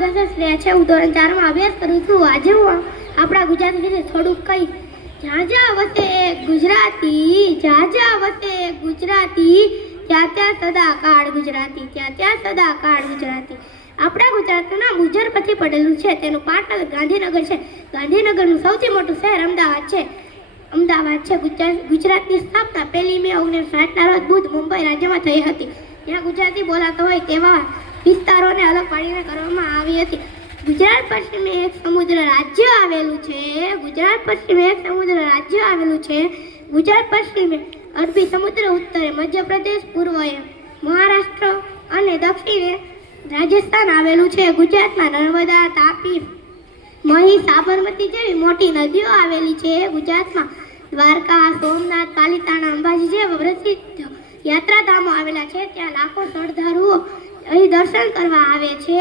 રહ્યા છે. હું ધોરણ 4 માં અભ્યાસ કરું છું. આજે હું આપણા ગુજરાતી વિશે થોડુંક કહીશ. ઝાઝા વસે ગુજરાતી, ઝાઝા વસે ગુજરાતી, ત્યાં ત્યાં સદાકાળ ગુજરાતી, ત્યાં ત્યાં સદાકાળ ગુજરાતી. આપણા ગુજરાતનું નામ ગુજર પરથી પડેલું છે. તેનું પાટનગર ગાંધીનગર છે. ગાંધીનગરનું સૌથી મોટું શહેર અમદાવાદ છે. ગુજરાતની સ્થાપના 1 મે 1960ના રોજ બુધ મુંબઈ રાજ્યમાં થઈ હતી. ત્યાં ગુજરાતી બોલાતો હોય તેવા વિસ્તારોને અલગ પાડીને કરવામાં આવી હતી. ગુજરાત પશ્ચિમે એક સમુદ્ર રાજ્ય આવેલું છે. ગુજરાત પશ્ચિમે એક સમુદ્ર રાજ્ય આવેલું છે. ગુજરાત પશ્ચિમે અરબી સમુદ્ર, ઉત્તરે મધ્યપ્રદેશ, પૂર્વએ મહારાષ્ટ્ર અને દક્ષિણે રાજસ્થાન આવેલું છે. ગુજરાતમાં નર્મદા, તાપી, મહી, સાબરમતી જેવી મોટી નદીઓ આવેલી છે. ગુજરાતમાં દ્વારકા, સોમનાથ, પાલિતાણા, અંબાજી જેવા પ્રસિદ્ધ યાત્રાધામો આવેલા છે. ત્યાં લાખો શ્રદ્ધાળુઓ અહીં દર્શન કરવા આવે છે.